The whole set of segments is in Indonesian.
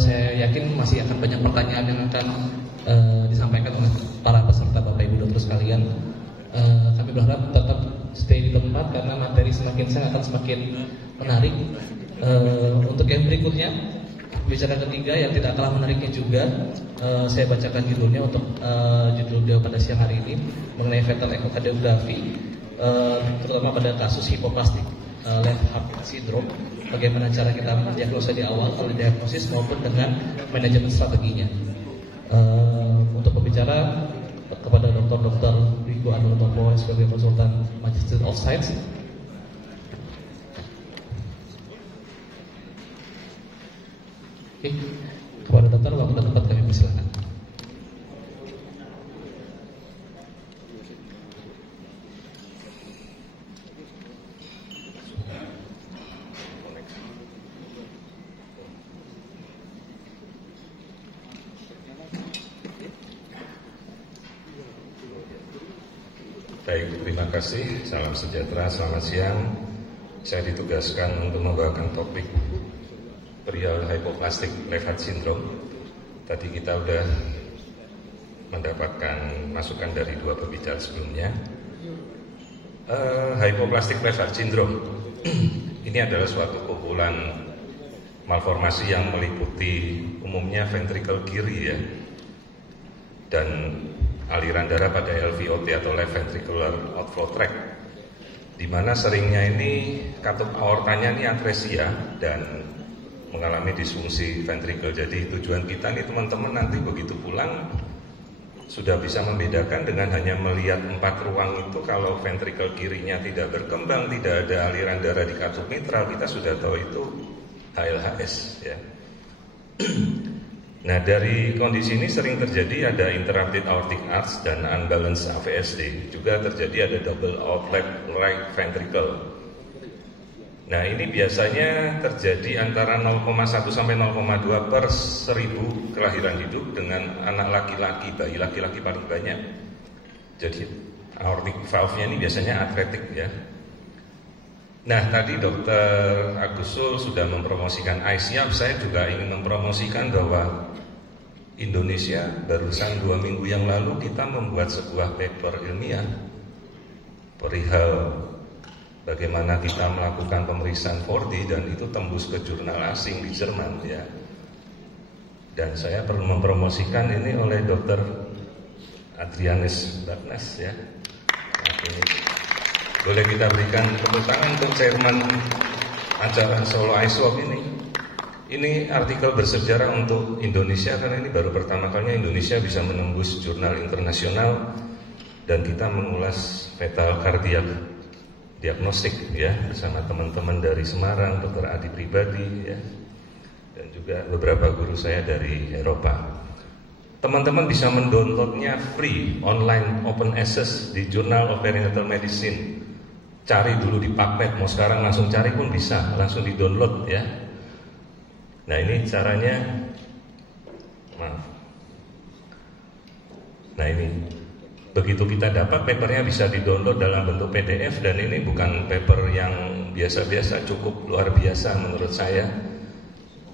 Saya yakin masih akan banyak pertanyaan yang akan disampaikan oleh para peserta Bapak Ibu dokter sekalian. Kami berharap tetap stay di tempat karena materi semakin siang akan semakin menarik. Untuk yang berikutnya, pembicaraan ketiga yang tidak kalah menariknya juga, saya bacakan judulnya untuk judul dia pada siang hari ini mengenai fetal ekokardiografi, terutama pada kasus hipoplastik left heart syndrome. Bagaimana cara kita mendiagnosa di awal, oleh diagnosis maupun dengan manajemen strateginya. Untuk pembicara kepada Dr. Wiku Anwar Topo sebagai konsultan Magister of Science. Oke, kepada dokter, waktu dan tempat kami persilakan. Baik, terima kasih. Salam sejahtera, selamat siang. Saya ditugaskan untuk membawakan topik perihal hypoplastic left heart syndrome. Tadi kita sudah mendapatkan masukan dari dua pembicara sebelumnya. Hypoplastic left heart syndrome ini adalah suatu kumpulan malformasi yang meliputi umumnya ventricle kiri ya, dan aliran darah pada LVOT atau left ventricular outflow tract, di mana seringnya ini katup aortanya ini atresia dan mengalami disfungsi ventricle. Jadi tujuan kita nih teman-teman nanti begitu pulang sudah bisa membedakan dengan hanya melihat 4 ruang itu. Kalau ventricle kirinya tidak berkembang, tidak ada aliran darah di katup mitral, kita sudah tahu itu HLHS ya. Nah, dari kondisi ini sering terjadi ada interrupted aortic arch dan unbalanced AVSD. Juga terjadi ada double outlet right ventricle. Nah, ini biasanya terjadi antara 0,1 sampai 0,2 per 1000 kelahiran hidup dengan anak laki-laki, bayi laki-laki paling banyak. Jadi aortic valve-nya ini biasanya atretik ya. Nah, tadi Dr. Agusul sudah mempromosikan ISIAP. Saya juga ingin mempromosikan bahwa Indonesia barusan 2 minggu yang lalu kita membuat sebuah paper ilmiah perihal bagaimana kita melakukan pemeriksaan 4D dan itu tembus ke jurnal asing di Jerman ya. Dan saya perlu mempromosikan ini oleh Dr. Adrianus Bagnas ya. Nah, ini boleh kita berikan tepuk tangan untuk chairman acara Solo ISWAP ini. Ini artikel bersejarah untuk Indonesia karena ini baru pertama kalinya Indonesia bisa menembus jurnal internasional dan kita mengulas fetal kardiak diagnostik ya bersama teman-teman dari Semarang, Dr. Adi Pribadi ya, dan juga beberapa guru saya dari Eropa. Teman-teman bisa mendownloadnya free, online, open access di Journal of Perinatal Medicine. Cari dulu di PubMed, mau sekarang langsung cari pun bisa, langsung di download ya. Nah, ini caranya. Maaf. Nah, ini begitu kita dapat papernya bisa di-download dalam bentuk PDF dan ini bukan paper yang biasa-biasa, cukup luar biasa menurut saya.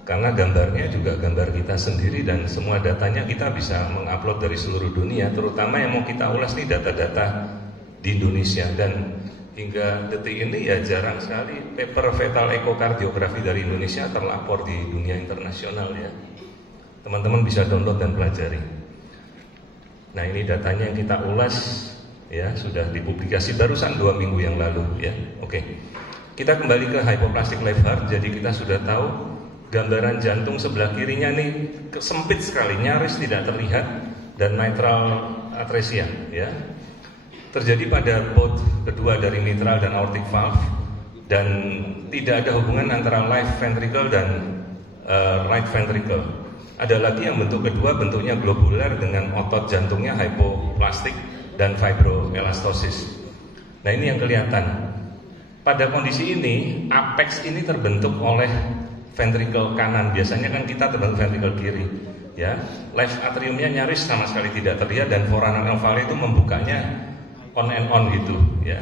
Karena gambarnya juga gambar kita sendiri dan semua datanya kita bisa mengupload dari seluruh dunia, terutama yang mau kita ulas nih data-data di Indonesia. Dan hingga detik ini ya jarang sekali paper fetal ekokardiografi dari Indonesia terlapor di dunia internasional ya. Teman-teman bisa download dan pelajari. Nah, ini datanya yang kita ulas ya, sudah dipublikasi barusan 2 minggu yang lalu ya. Oke. Kita kembali ke hypoplastic left heart. Jadi kita sudah tahu gambaran jantung sebelah kirinya nih sempit sekali, nyaris tidak terlihat dan mitral atresia ya. Terjadi pada both kedua dari mitral dan aortic valve dan tidak ada hubungan antara left ventricle dan right ventricle. Ada lagi yang bentuk kedua, bentuknya globular dengan otot jantungnya hypoplastik dan fibroelastosis. Nah, ini yang kelihatan. Pada kondisi ini, apex ini terbentuk oleh ventricle kanan. Biasanya kan kita terbentuk ventricle kiri, ya. Left atriumnya nyaris sama sekali tidak terlihat dan foramen ovale itu membukanya on and on gitu, ya.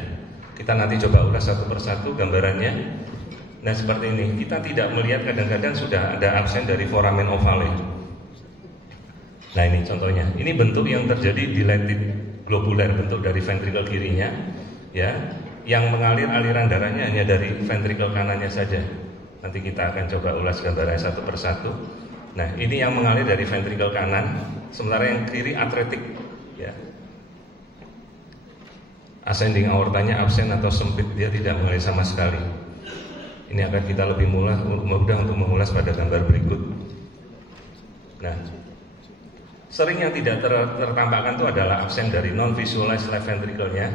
Kita nanti coba ulas satu persatu gambarannya. Nah seperti ini, kita tidak melihat kadang-kadang sudah ada absen dari foramen ovale. Nah ini contohnya, ini bentuk yang terjadi dilated globular, bentuk dari ventrikel kirinya, ya, yang mengalir aliran darahnya hanya dari ventrikel kanannya saja. Nanti kita akan coba ulas gambarnya satu persatu. Nah ini yang mengalir dari ventrikel kanan, sementara yang kiri atretik, ya. Ascending aortanya absen atau sempit, dia tidak mengalir sama sekali. Ini akan kita lebih mudah untuk mengulas pada gambar berikut. Nah, sering yang tidak tertampakkan itu adalah absen dari non-visualized left ventricle-nya.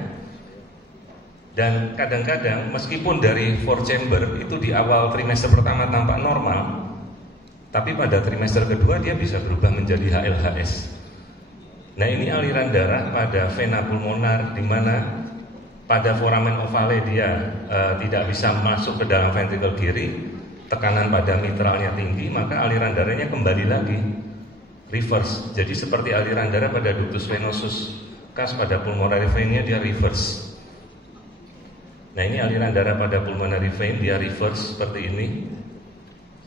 Dan kadang-kadang meskipun dari 4 chamber itu di awal trimester pertama tampak normal, tapi pada trimester kedua dia bisa berubah menjadi HLHS. Nah ini aliran darah pada vena pulmonar, di mana pada foramen ovale dia tidak bisa masuk ke dalam ventrikel kiri, tekanan pada mitralnya tinggi, maka aliran darahnya kembali lagi reverse. Jadi seperti aliran darah pada ductus venosus kas pada pulmonary vein-nya dia reverse. Nah ini aliran darah pada pulmonary vein dia reverse seperti ini.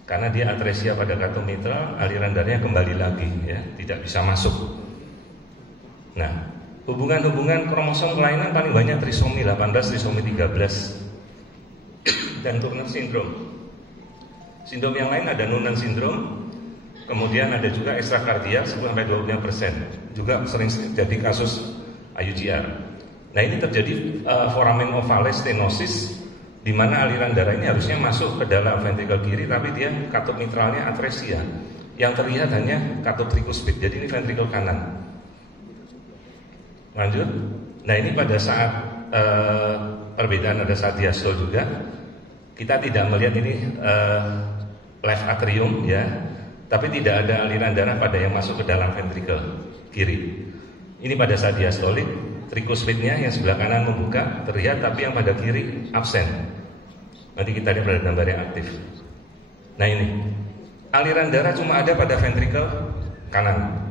Karena dia atresia pada katum mitral, aliran darahnya kembali lagi, ya, tidak bisa masuk. Nah, hubungan-hubungan kromosom kelainan paling banyak trisomi 18, trisomi 13 dan Turner syndrome. Sindrom yang lain ada Noonan syndrome, kemudian ada juga ekstrakardiak 10-25%, juga sering jadi kasus IUGR. Nah ini terjadi foramen ovale stenosis, di mana aliran darah ini harusnya masuk ke dalam ventrikel kiri, tapi dia katup mitralnya atresia. Yang terlihat hanya katup tricuspid, jadi ini ventrikel kanan. Lanjut. Nah ini pada saat perbedaan ada saat diastol juga, kita tidak melihat ini left atrium, ya, tapi tidak ada aliran darah pada yang masuk ke dalam ventrikel kiri. Ini pada saat diastolik, tricuspidnya yang sebelah kanan membuka terlihat, tapi yang pada kiri absen. Nanti kita lihat pada gambar yang aktif. Nah ini aliran darah cuma ada pada ventrikel kanan,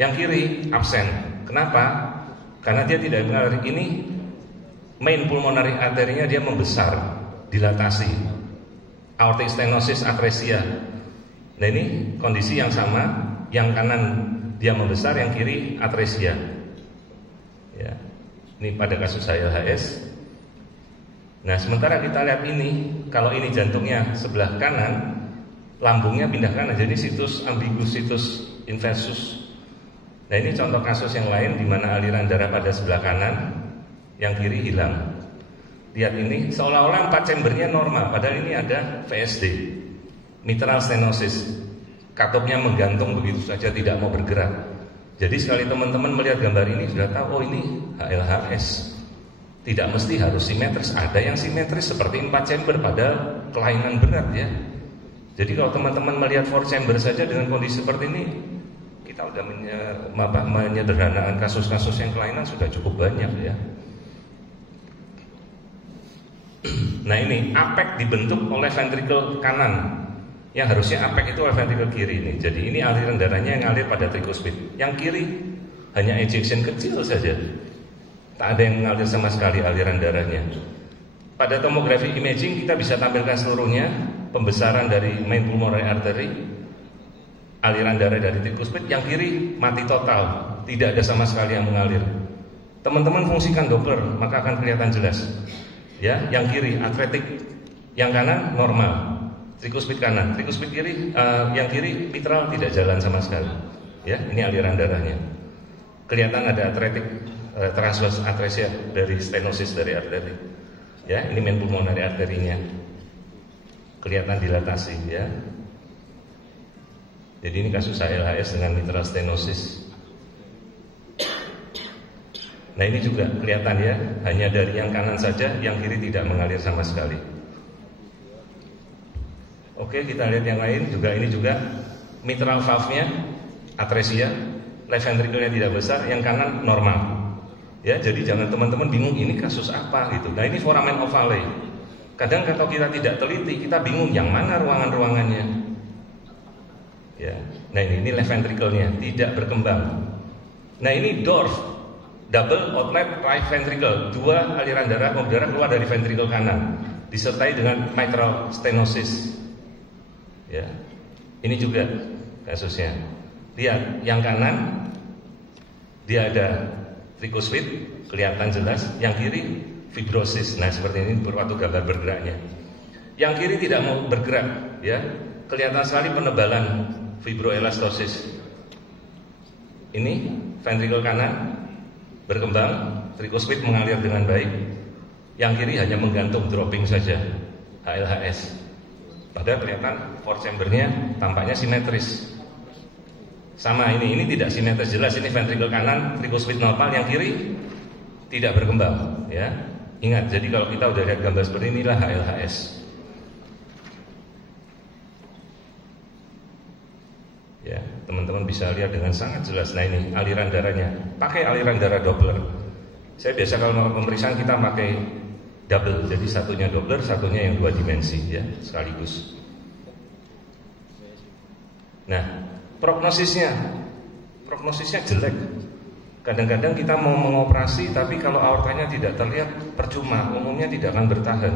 yang kiri absen. Kenapa? Karena dia tidak mengalir. Ini main pulmonary arterinya dia membesar, dilatasi, aortic stenosis atresia. Nah ini kondisi yang sama, yang kanan dia membesar, yang kiri atresia. Ya, ini pada kasus HLHS. Nah sementara kita lihat ini, kalau ini jantungnya sebelah kanan, lambungnya pindah kanan, jadi situs ambigus, situs inversus. Nah ini contoh kasus yang lain di mana aliran darah pada sebelah kanan, yang kiri hilang. Lihat ini, seolah-olah 4 chambernya normal, padahal ini ada VSD, mitral stenosis. Katupnya menggantung begitu saja, tidak mau bergerak. Jadi sekali teman-teman melihat gambar ini sudah tahu, oh ini HLHS. Tidak mesti harus simetris, ada yang simetris seperti 4 chamber pada kelainan berat, ya. Jadi kalau teman-teman melihat 4 chamber saja dengan kondisi seperti ini, kita sudah menyederhanakan kasus-kasus yang kelainan sudah cukup banyak, ya. Nah ini apek dibentuk oleh ventrikel kanan, yang harusnya apek itu oleh ventrikel kiri ini. Jadi ini aliran darahnya yang ngalir pada tricuspid. Yang kiri hanya ejection kecil saja, tak ada yang mengalir sama sekali aliran darahnya. Pada tomografi imaging kita bisa tampilkan seluruhnya, pembesaran dari main pulmonary artery, aliran darah dari tricuspid. Yang kiri mati total, tidak ada sama sekali yang mengalir. Teman-teman fungsikan Doppler, maka akan kelihatan jelas. Ya, yang kiri atretik, yang kanan normal. Tricuspid kanan, tricuspid kiri, yang kiri mitral tidak jalan sama sekali. Ya, ini aliran darahnya. Kelihatan ada atretik, transverse atresia dari stenosis dari arteri. Ya, ini main pulmonary arterinya. Kelihatan dilatasi, ya. Jadi ini kasus HLHS dengan mitral stenosis. Nah ini juga kelihatan, ya, hanya dari yang kanan saja, yang kiri tidak mengalir sama sekali. Oke, kita lihat yang lain juga. Ini juga mitral valve-nya atresia, left ventricle-nya tidak besar, yang kanan normal. Ya, jadi jangan teman-teman bingung ini kasus apa gitu. Nah ini foramen ovale. Kadang kalau kita tidak teliti, kita bingung yang mana ruangan-ruangannya. Ya, nah ini left ventricle-nya tidak berkembang. Nah ini DORF, double outlet right ventricle, 2 aliran darah keluar dari ventricle kanan. disertai dengan mitral stenosis. Ya, ini juga kasusnya. Lihat, yang kanan dia ada tricuspid, kelihatan jelas. Yang kiri fibrosis. Nah, seperti ini waktu gambar bergeraknya. Yang kiri tidak mau bergerak, ya, kelihatan sekali penebalan fibroelastosis. Ini ventrikel kanan berkembang, tricuspid mengalir dengan baik. Yang kiri hanya menggantung dropping saja, HLHS. Padahal kelihatan fourth chambernya tampaknya simetris. Sama ini tidak simetris jelas. Ini ventrikel kanan tricuspid normal, yang kiri tidak berkembang. Ya, ingat. Jadi kalau kita udah lihat gambar seperti inilah HLHS. Ya, teman-teman bisa lihat dengan sangat jelas. Nah, ini aliran darahnya. Pakai aliran darah Doppler. Saya biasa kalau melakukan pemeriksaan kita pakai double. Jadi satunya Doppler, satunya yang 2 dimensi, ya, sekaligus. Nah, prognosisnya jelek. Kadang-kadang kita mau mengoperasi, tapi kalau aortanya tidak terlihat, percuma, umumnya tidak akan bertahan.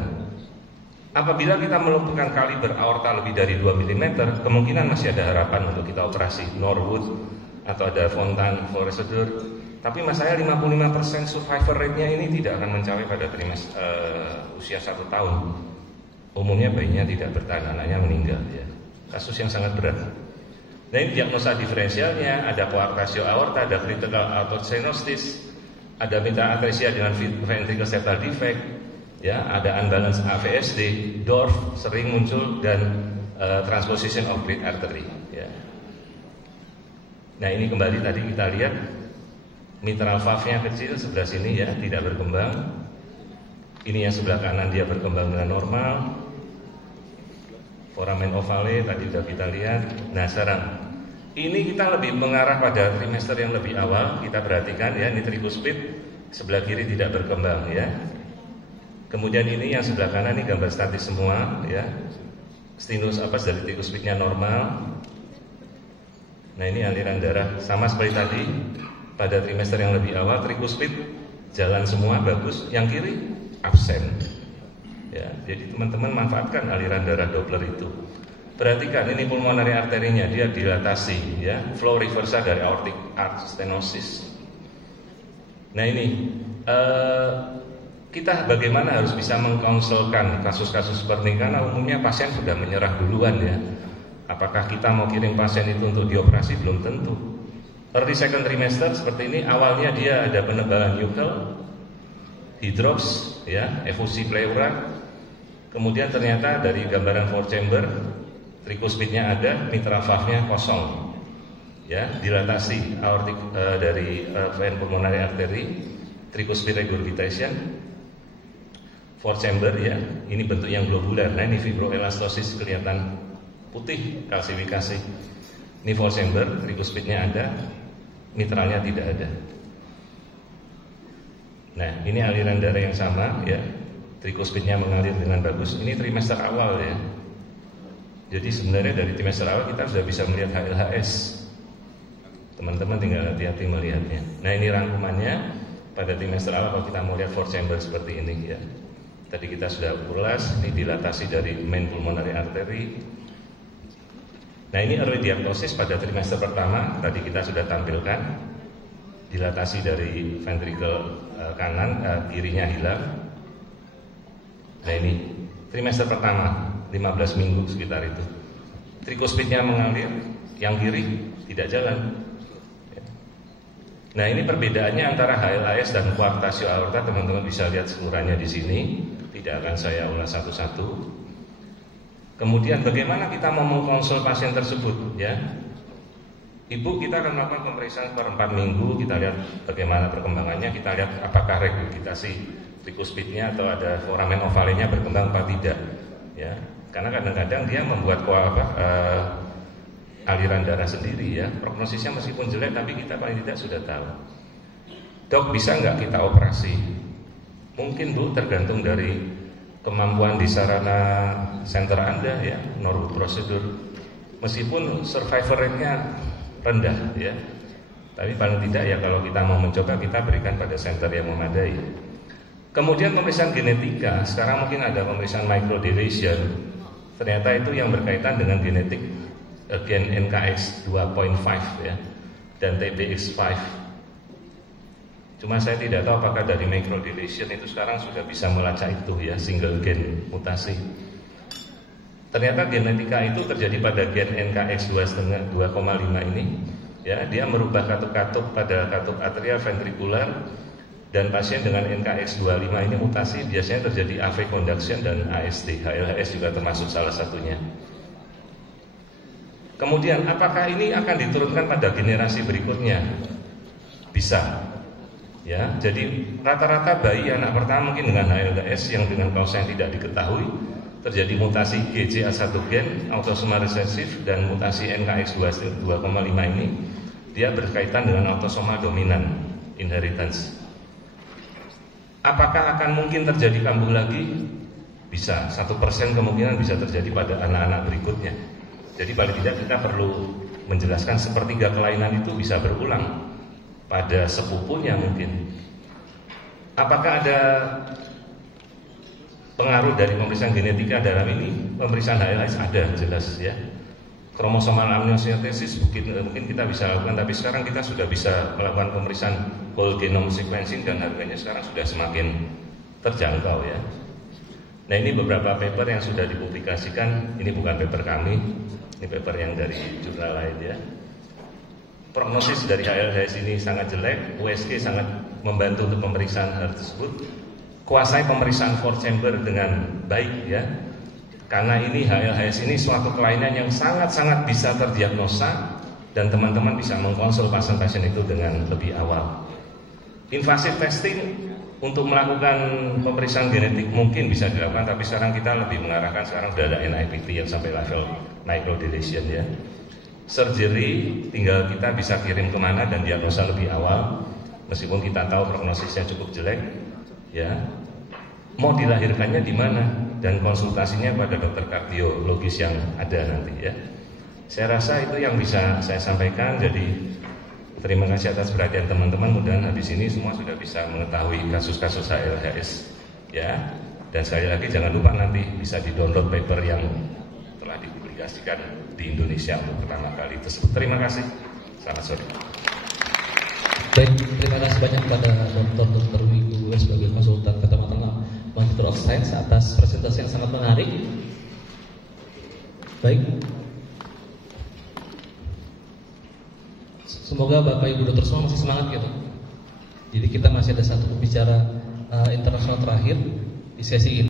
Apabila kita melumpuhkan kaliber aorta lebih dari 2 mm, kemungkinan masih ada harapan untuk kita operasi Norwood atau ada Fontan Procedure. Tapi masalahnya 55% survivor rate-nya ini tidak akan mencapai pada usia 1 tahun. Umumnya bayinya tidak bertahan, anaknya meninggal, ya. Kasus yang sangat berat. Nah, ini diagnosa diferensialnya, ada coarctatio aorta, ada critical aortic stenosis, ada mitral atresia dengan ventricle septal defect, ya, ada unbalance AVSD, DORF sering muncul, dan transposition of great artery, ya. Nah, ini kembali tadi kita lihat mitral valve-nya kecil sebelah sini, ya, tidak berkembang. Ini yang sebelah kanan dia berkembang dengan normal. Foramen ovale tadi sudah kita lihat. Nah, sekarang ini kita lebih mengarah pada trimester yang lebih awal. Kita perhatikan, ya, ini tricuspid sebelah kiri tidak berkembang, ya. Kemudian ini yang sebelah kanan ini gambar statis semua, ya. Stinus apas dari tricuspidnya normal. Nah, ini aliran darah sama seperti tadi pada trimester yang lebih awal, tricuspid jalan semua bagus, yang kiri absen. Ya, jadi teman-teman manfaatkan aliran darah Doppler itu. Perhatikan ini pulmonary arterinya, dia dilatasi, ya, flow reversal dari aortic arch stenosis. Nah, ini kita bagaimana harus bisa mengkonsulkan kasus-kasus seperti ini, karena umumnya pasien sudah menyerah duluan, ya. Apakah kita mau kirim pasien itu untuk dioperasi belum tentu. Early second trimester seperti ini, awalnya dia ada penebalan nuchal, hydrops, ya, efusi pleura. Kemudian ternyata dari gambaran fourth chamber, tricuspidnya ada, mitral valve-nya kosong, ya, dilatasi aortik dari vein pulmonary artery, tricuspid regurgitation, fourth chamber, ya, ini bentuknya globular. Nah, ini fibroelastosis kelihatan putih, kalsifikasi. Ini fourth chamber, tricuspidnya ada, mitralnya tidak ada. Nah, ini aliran darah yang sama, ya. Tricuspidnya mengalir dengan bagus. Ini trimester awal, ya. Jadi sebenarnya dari trimester awal kita sudah bisa melihat HLHS. Teman-teman tinggal hati-hati melihatnya. Nah, ini rangkumannya pada trimester awal kalau kita mau lihat fourth chamber seperti ini, ya. Tadi kita sudah ulas, ini dilatasi dari main pulmonary artery. Nah, ini early diagnosis pada trimester pertama, tadi kita sudah tampilkan. Dilatasi dari ventricle kanan, kirinya hilang. Nah, ini trimester pertama, 15 minggu sekitar itu. Tricuspidnya mengalir, yang kiri tidak jalan. Nah, ini perbedaannya antara HLHS dan coarctatio aorta, teman-teman bisa lihat seluruhnya di sini. Tidak akan saya ulas satu-satu. Kemudian bagaimana kita mau mengkonsul pasien tersebut, ya? Ibu, kita akan melakukan pemeriksaan per 4 minggu. Kita lihat bagaimana perkembangannya. Kita lihat apakah regurgitasi tricuspidnya atau ada foramen ovalenya berkembang apa tidak, ya. Karena kadang-kadang dia membuat aliran darah sendiri, ya. Prognosisnya meskipun jelek, tapi kita paling tidak sudah tahu. Dok, bisa nggak kita operasi? Mungkin, Bu, tergantung dari kemampuan di sarana center Anda, ya. Norwood Procedure. Meskipun survivor rate-nya rendah, ya. Tapi paling tidak, ya, kalau kita mau mencoba, kita berikan pada center yang memadai. Kemudian pemeriksaan genetika, sekarang mungkin ada pemeriksaan microdeletion. Ternyata itu yang berkaitan dengan genetik gen NKX 2.5 ya, dan TBX5. Cuma saya tidak tahu apakah dari microdeletion itu sekarang sudah bisa melacak itu ya, single gen mutasi. Ternyata genetika itu terjadi pada gen NKX 2,5 ini. Ya, dia merubah katup-katup pada katup atria ventrikular, dan pasien dengan NKX 25 ini mutasi biasanya terjadi AV conduction dan AST. HLHS juga termasuk salah satunya. Kemudian apakah ini akan diturunkan pada generasi berikutnya? Bisa. Ya, jadi rata-rata bayi anak pertama mungkin dengan HLHS yang dengan kausa yang tidak diketahui terjadi mutasi GJA1 gen autosomal resesif, dan mutasi NKX 2,5 ini dia berkaitan dengan autosomal dominan inheritance. Apakah akan mungkin terjadi kambuh lagi? Bisa, 1% kemungkinan bisa terjadi pada anak-anak berikutnya. Jadi paling tidak kita perlu menjelaskan sepertiga kelainan itu bisa berulang pada sepupunya mungkin. Apakah ada pengaruh dari pemeriksaan genetika dalam ini? Pemeriksaan HLHS ada, jelas ya. Kromosomal amniocentesis mungkin kita bisa lakukan, tapi sekarang kita sudah bisa melakukan pemeriksaan whole genome sequencing dan harganya sekarang sudah semakin terjangkau ya. Nah, ini beberapa paper yang sudah dipublikasikan. Ini bukan paper kami, ini paper yang dari jurnal lain ya. Prognosis dari HLHS ini sangat jelek, USG sangat membantu untuk pemeriksaan hal tersebut. Kuasai pemeriksaan 4 chamber dengan baik ya. Karena ini HLHS ini suatu kelainan yang sangat-sangat bisa terdiagnosa, dan teman-teman bisa mengkonsul pasien-pasien itu dengan lebih awal. Invasive testing untuk melakukan pemeriksaan genetik mungkin bisa dilakukan, tapi sekarang kita lebih mengarahkan, sekarang sudah ada NIPT yang sampai level microdeletion ya. Surgery tinggal kita bisa kirim kemana dan diagnosa lebih awal, meskipun kita tahu prognosisnya cukup jelek ya. Mau dilahirkannya di mana, dan konsultasinya pada dokter kardiologis yang ada nanti ya. Saya rasa itu yang bisa saya sampaikan. Jadi terima kasih atas perhatian teman-teman. Mudah-mudahan habis ini semua sudah bisa mengetahui kasus-kasus HLHS ya. Dan sekali lagi jangan lupa nanti bisa di-download paper yang telah dipublikasikan di Indonesia untuk pertama kali tersebut. Terima kasih. Selamat sore. Baik, terima kasih banyak kepada Dr. Wiku sebagai konsultan Kecamatan Master of Science atas presentasi yang sangat menarik. Baik, semoga Bapak Ibu Dokter semua masih semangat gitu. Jadi kita masih ada satu pembicara internasional terakhir di sesi ini.